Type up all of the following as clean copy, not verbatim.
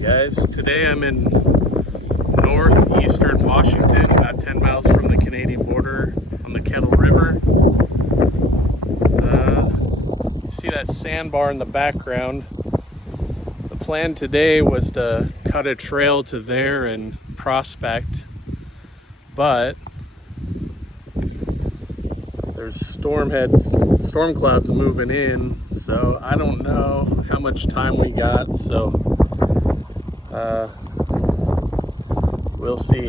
Guys, today I'm in northeastern Washington, about 10 miles from the Canadian border on the Kettle River. You see that sandbar in the background. The plan today was to cut a trail to there and prospect, but there's storm clouds moving in, so I don't know how much time we got, so we'll see.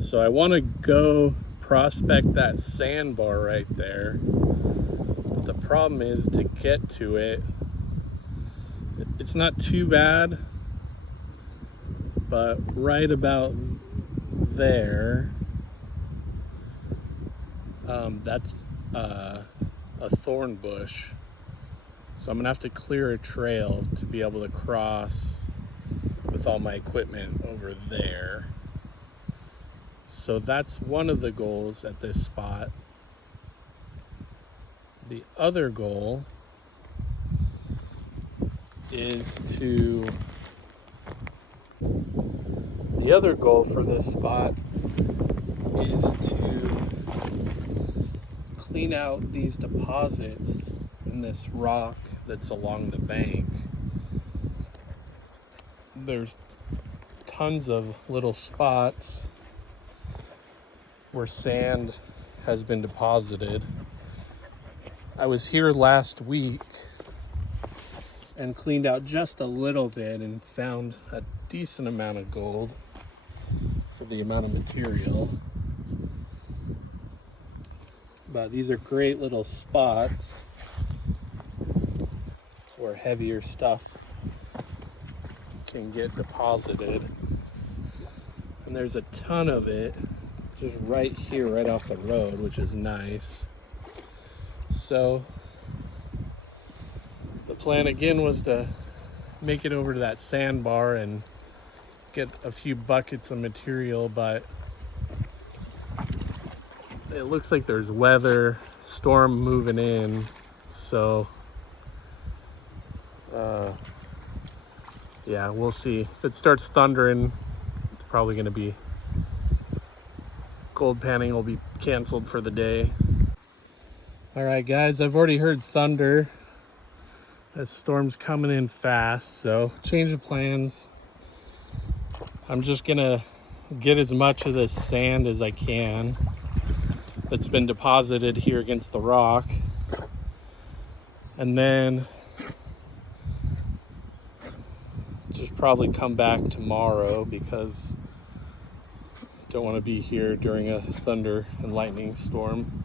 So I want to go prospect that sandbar right there, but the problem is to get to it. It's not too bad, but right about there, that's a thorn bush, so I'm gonna have to clear a trail to be able to cross with all my equipment over there. So that's one of the goals at this spot. The other goal for this spot is to clean out these deposits in this rock that's along the bank. There's tons of little spots where sand has been deposited. I was here last week and cleaned out just a little bit and found a decent amount of gold for the amount of material. But these are great little spots where heavier stuff can get deposited. And there's a ton of it just right here, right off the road, which is nice. So the plan again was to make it over to that sandbar and get a few buckets of material, but it looks like there's weather, storm moving in, so yeah, we'll see. If it starts thundering, it's probably going to be gold panning will be canceled for the day. All right, guys, I've already heard thunder. This storm's coming in fast, so change of plans. I'm just gonna get as much of this sand as I can that's been deposited here against the rock, and then just probably come back tomorrow because I don't want to be here during a thunder and lightning storm.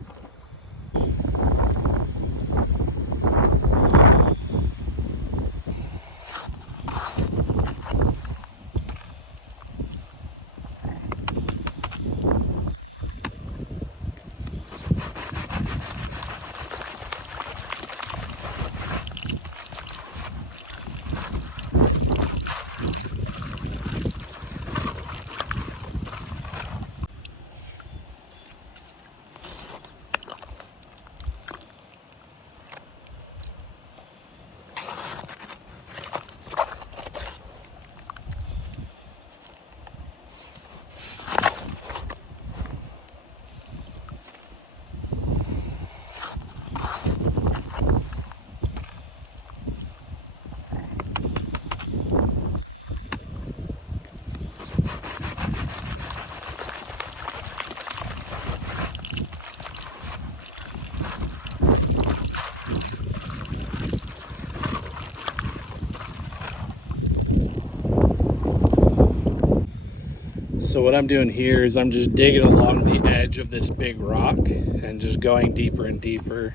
So what I'm doing here is I'm just digging along the edge of this big rock and just going deeper and deeper.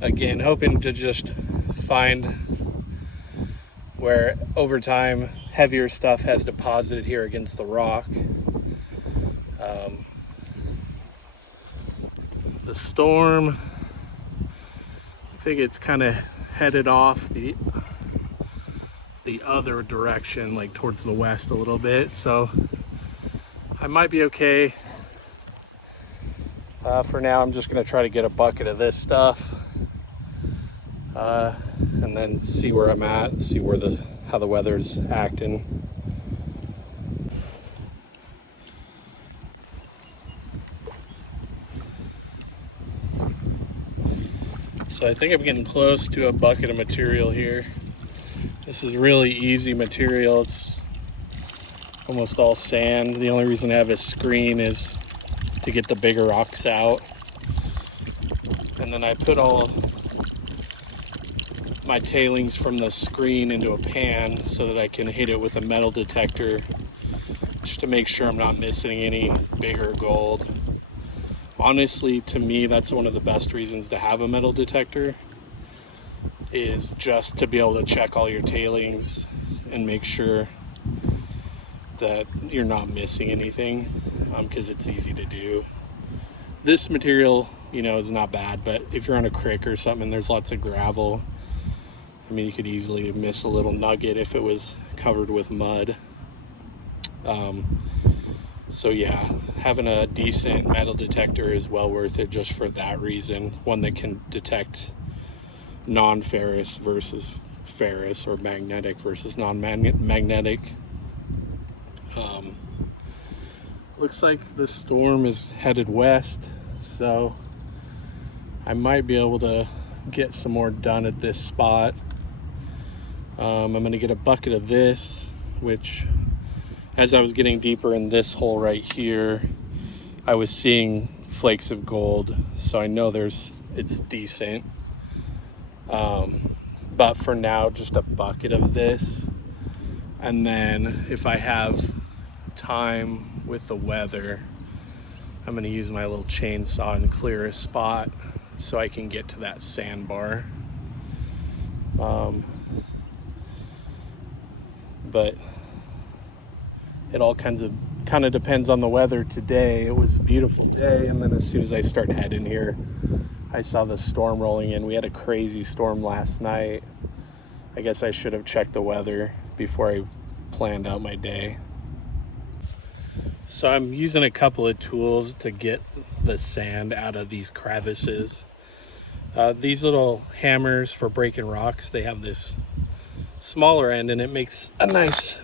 Again, hoping to just find where over time heavier stuff has deposited here against the rock. The storm, I think it's kind of headed off the other direction, like towards the west a little bit, so I might be okay. For now, I'm just gonna try to get a bucket of this stuff. And and then see where I'm at, see where how the weather's acting. So I think I'm getting close to a bucket of material here. This is really easy material. It's almost all sand. The only reason I have a screen is to get the bigger rocks out. And then I put all my tailings from the screen into a pan so that I can hit it with a metal detector just to make sure I'm not missing any bigger gold. Honestly, to me, that's one of the best reasons to have a metal detector, is just to be able to check all your tailings and make sure that you're not missing anything, because it's easy to do. This material, you know, is not bad, but if you're on a creek or something and there's lots of gravel, I mean, you could easily miss a little nugget if it was covered with mud. So yeah, having a decent metal detector is well worth it just for that reason. One that can detect non-ferrous versus ferrous, or magnetic versus non-magnetic. Looks like the storm is headed west, so I might be able to get some more done at this spot. I'm gonna get a bucket of this, which, as I was getting deeper in this hole right here, I was seeing flakes of gold, so I know it's decent. But for now, just a bucket of this, and then if I have time with the weather, I'm gonna use my little chainsaw and clear a spot so I can get to that sandbar. But it all kind of depends on the weather today. It was a beautiful day, and then as soon as I start heading here, I saw the storm rolling in. We had a crazy storm last night. I guess I should have checked the weather before I planned out my day. So I'm using a couple of tools to get the sand out of these crevices. These little hammers for breaking rocks, they have this smaller end, and it makes a nice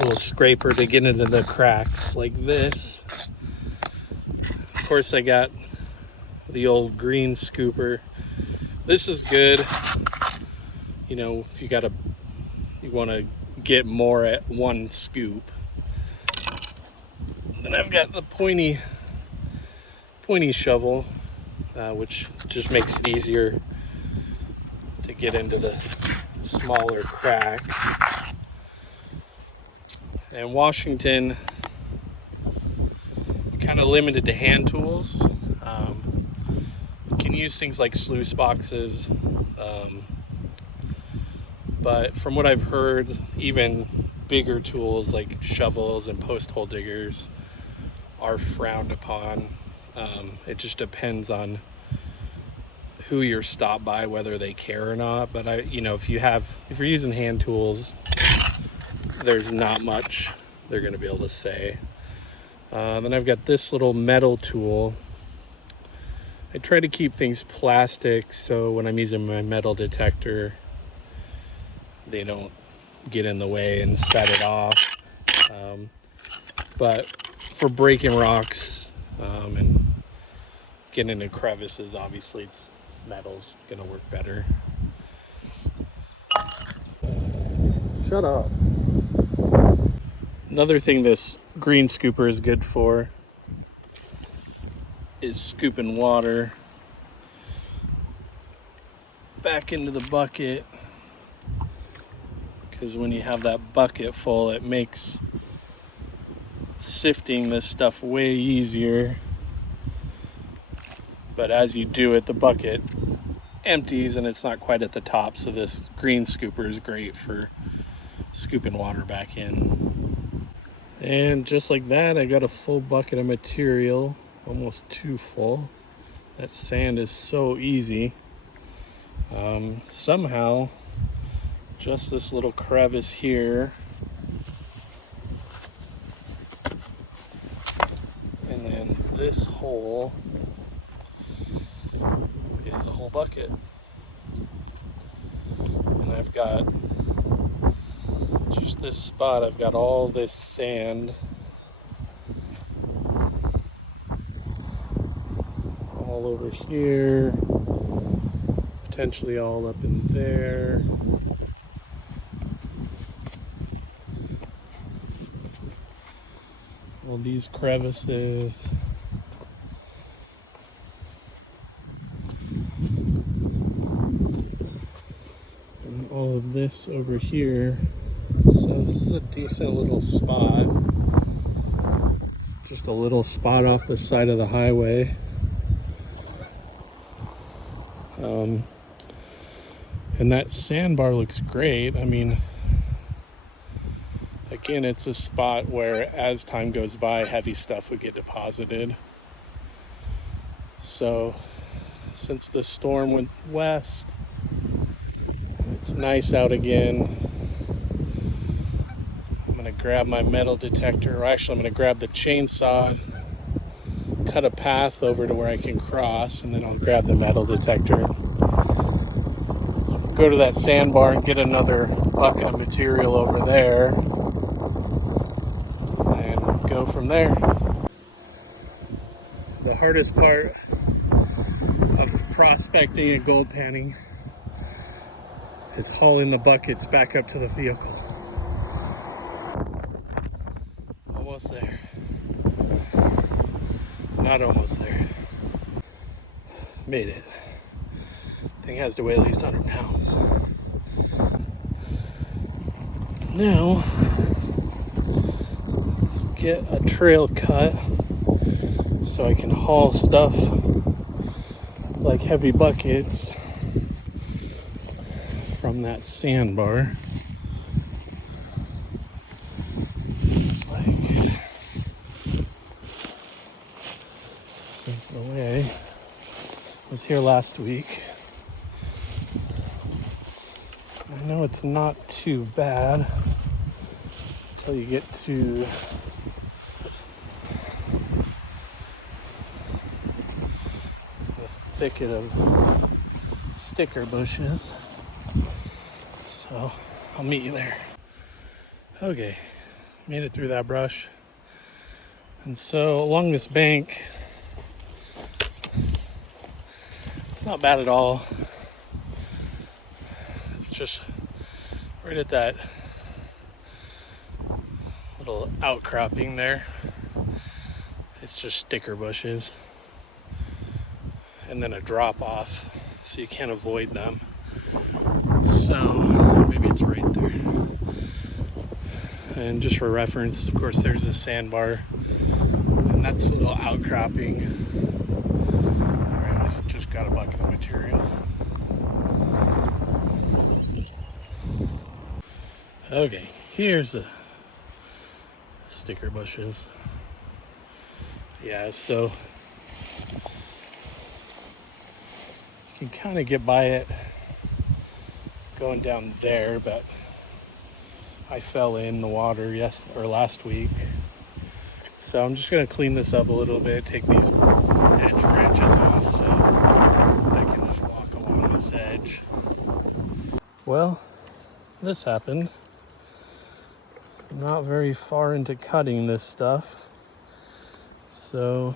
little scraper to get into the cracks like this. Of course, I got the old green scooper. This is good, you know, if you want to get more at one scoop. Then I've got the pointy shovel, which just makes it easier to get into the smaller cracks. And Washington, kind of limited to hand tools. You can use things like sluice boxes, but from what I've heard, even bigger tools like shovels and post hole diggers are frowned upon. It just depends on who you're stopped by, whether they care or not. But if you're using hand tools, there's not much they're going to be able to say. Then I've got this little metal tool. I try to keep things plastic, so when I'm using my metal detector, they don't get in the way and set it off. But for breaking rocks and getting into crevices, obviously metal's gonna work better. Shut up. Another thing this green scooper is good for is scooping water back into the bucket, because when you have that bucket full, it makes sifting this stuff way easier. But as you do it, the bucket empties and it's not quite at the top, so this green scooper is great for scooping water back in. And just like that, I got a full bucket of material, almost too full. That sand is so easy. Somehow, just this little crevice here, and then this hole is a whole bucket. And I've got just this spot, I've got all this sand all over here, potentially all up in there. All these crevices. And all of this over here. So this is a decent little spot. It's just a little spot off the side of the highway. And that sandbar looks great. I mean, again, it's a spot where as time goes by, heavy stuff would get deposited. So since the storm went west, it's nice out again. I'm gonna grab my metal detector, or actually I'm gonna grab the chainsaw, cut a path over to where I can cross, and then I'll grab the metal detector, go to that sandbar and get another bucket of material over there, and go from there. The hardest part of prospecting and gold panning is hauling the buckets back up to the vehicle. Almost there. Not almost there. Made it. Thing has to weigh at least 100 pounds. Now, let's get a trail cut so I can haul stuff like heavy buckets from that sandbar. It's like, this is the way. I was here last week. I know it's not too bad until you get to the thicket of sticker bushes. So I'll meet you there. Okay, made it through that brush. And so along this bank, it's not bad at all. It's just right at that little outcropping there. It's just sticker bushes. And then a drop off, so you can't avoid them. So maybe it's right there. And just for reference, of course, there's a sandbar, and that's a little outcropping. All right, I just got a bucket of material. Okay, here's the sticker bushes. Yeah, so you can kind of get by it going down there, but I fell in the water last week. So I'm just gonna clean this up a little bit, take these edge branches off so I can just walk along this edge. Well, this happened. Not very far into cutting this stuff, so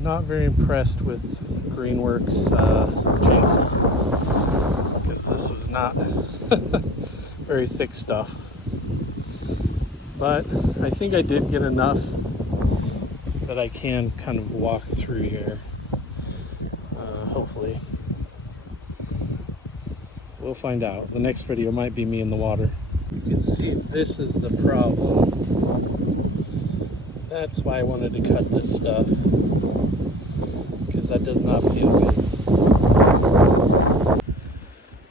not very impressed with Greenworks chainsaw, because this was not very thick stuff. But I think I did get enough that I can kind of walk through here, hopefully. We'll find out. The next video might be me in the water. You can see this is the problem. That's why I wanted to cut this stuff, because that does not feel good.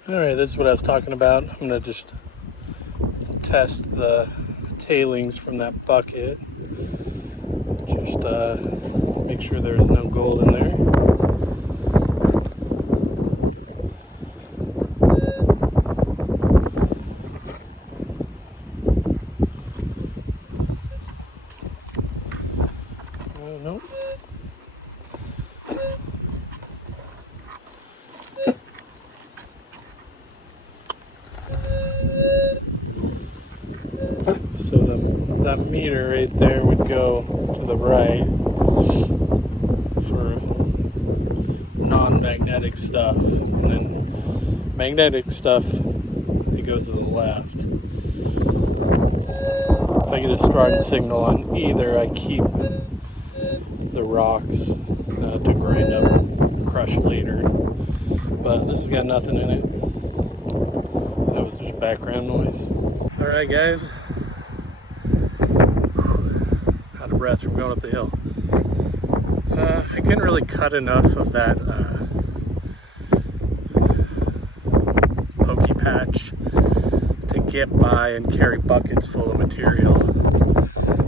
Alright, this is what I was talking about. I'm going to just test the tailings from that bucket. Just make sure there's no gold in there. Nope. that meter right there would go to the right for non-magnetic stuff, and then magnetic stuff, it goes to the left. If I get a strong signal on either, I keep the rocks to grind up and crush later. But this has got nothing in it. That was just background noise. Alright guys, out of breath from going up the hill. I couldn't really cut enough of that pokey patch to get by and carry buckets full of material.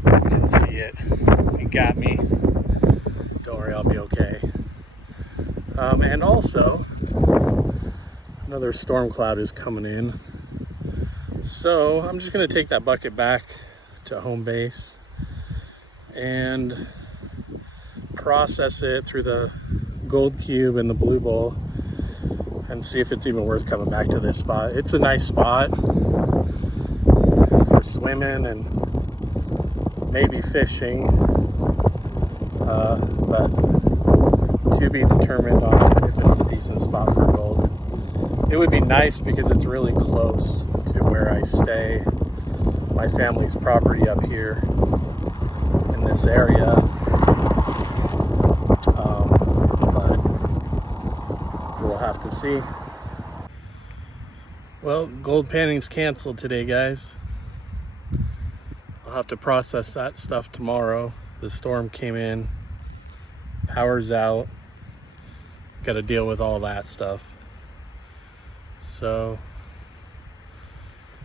You can see it. It got me. Don't worry, I'll be okay. And also, another storm cloud is coming in. So I'm just going to take that bucket back to home base and process it through the gold cube and the blue bowl and see if it's even worth coming back to this spot. It's a nice spot for swimming and maybe fishing, but to be determined on if it's a decent spot for gold. It would be nice because it's really close to where I stay, my family's property up here in this area. But we'll have to see. Well, gold panning's canceled today, guys. I'll have to process that stuff tomorrow. The storm came in, power's out, got to deal with all that stuff. So,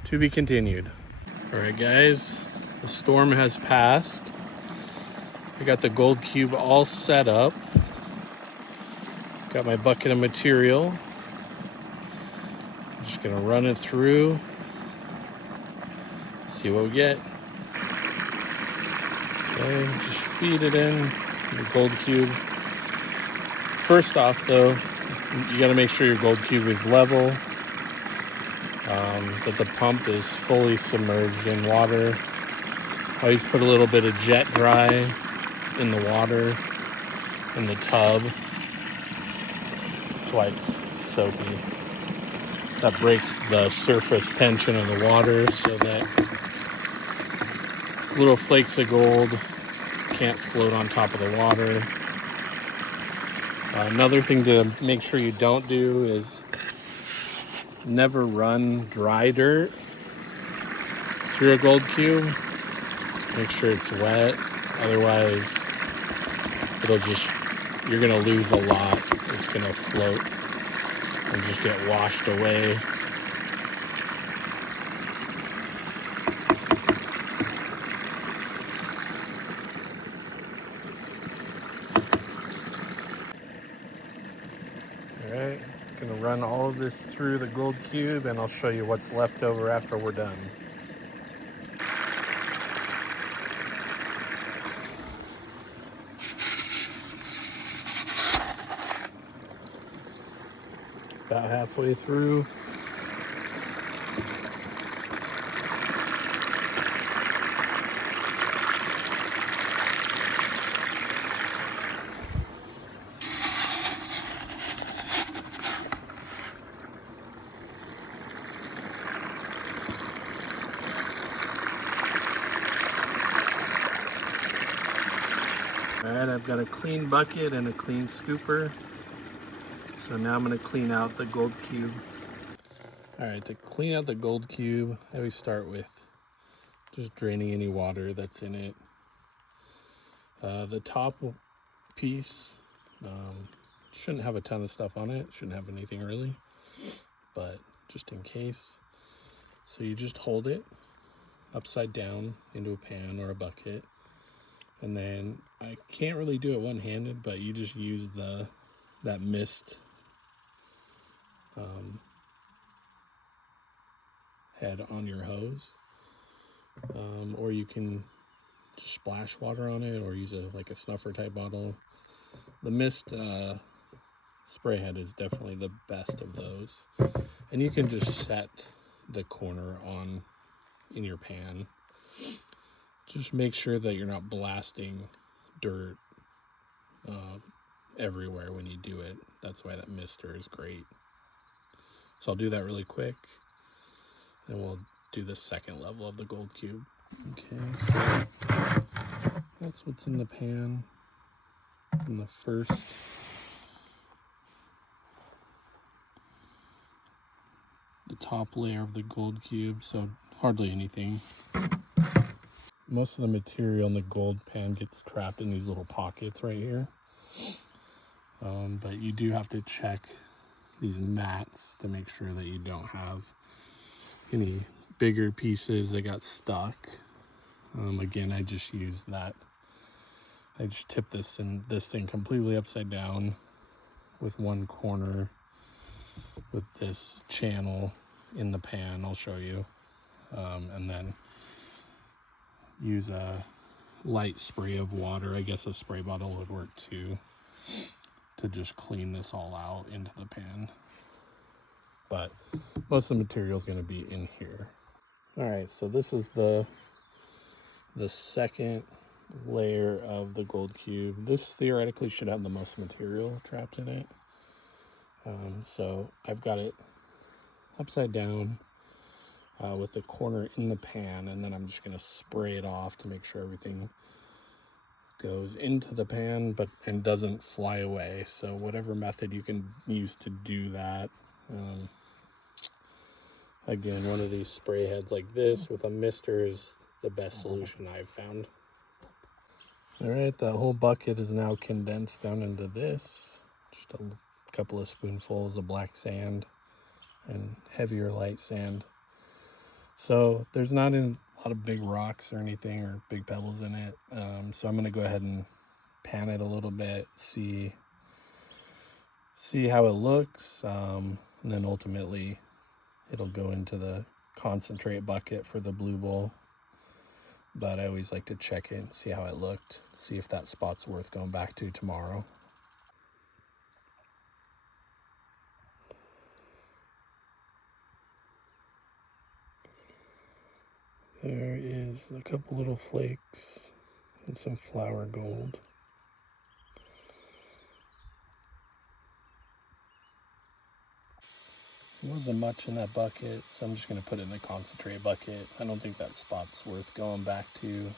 to be continued. All right, guys, the storm has passed. I got the gold cube all set up. Got my bucket of material. I'm just gonna run it through, see what we get. Okay, just feed it in the gold cube. First off though, you gotta make sure your gold cube is level, that the pump is fully submerged in water. I always put a little bit of jet dry in the water in the tub. That's why it's soapy. That breaks the surface tension of the water so that little flakes of gold can't float on top of the water. Another thing to make sure you don't do is never run dry dirt through a gold cube. Make sure it's wet, otherwise you're gonna lose a lot. It's gonna float and just get washed away. Alright, gonna run all of this through the gold cube and I'll show you what's left over after we're done. About halfway through. Alright, I've got a clean bucket and a clean scooper. So now I'm going to clean out the gold cube. Alright, to clean out the gold cube, I always start with just draining any water that's in it. The top piece shouldn't have a ton of stuff on it. Shouldn't have anything really, but just in case. So you just hold it upside down into a pan or a bucket. And then I can't really do it one-handed, but you just use that mist head on your hose, or you can just splash water on it or use like a snuffer type bottle. The mist spray head is definitely the best of those, and you can just set the corner on in your pan just make sure that you're not blasting dirt everywhere when you do it. That's why that mister is great. So I'll do that really quick, and we'll do the second level of the gold cube. Okay, so that's what's in the pan in the first. The top layer of the gold cube, so hardly anything. Most of the material in the gold pan gets trapped in these little pockets right here. But you do have to check these mats to make sure that you don't have any bigger pieces that got stuck. Again, I just used that. I just tipped this thing completely upside down with one corner with this channel in the pan. I'll show you. And then use a light spray of water. I guess a spray bottle would work too, to just clean this all out into the pan. But most of the material is going to be in here. All right, so this is the second layer of the gold cube. This theoretically should have the most material trapped in it. So I've got it upside down with the corner in the pan, and then I'm just going to spray it off to make sure everything goes into the pan and doesn't fly away. So whatever method you can use to do that. Again, one of these spray heads like this with a mister is the best solution I've found. All right, that whole bucket is now condensed down into this. Just a couple of spoonfuls of black sand and heavier light sand. So there's not a lot of big rocks or anything or big pebbles in it. So I'm gonna go ahead and pan it a little bit, see how it looks, and then ultimately it'll go into the concentrate bucket for the blue bowl. But I always like to check it and see how it looked, see if that spot's worth going back to tomorrow. There is a couple little flakes and some flour gold. There wasn't much in that bucket, so I'm just going to put it in the concentrate bucket. I don't think that spot's worth going back to.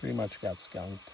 Pretty much got skunked.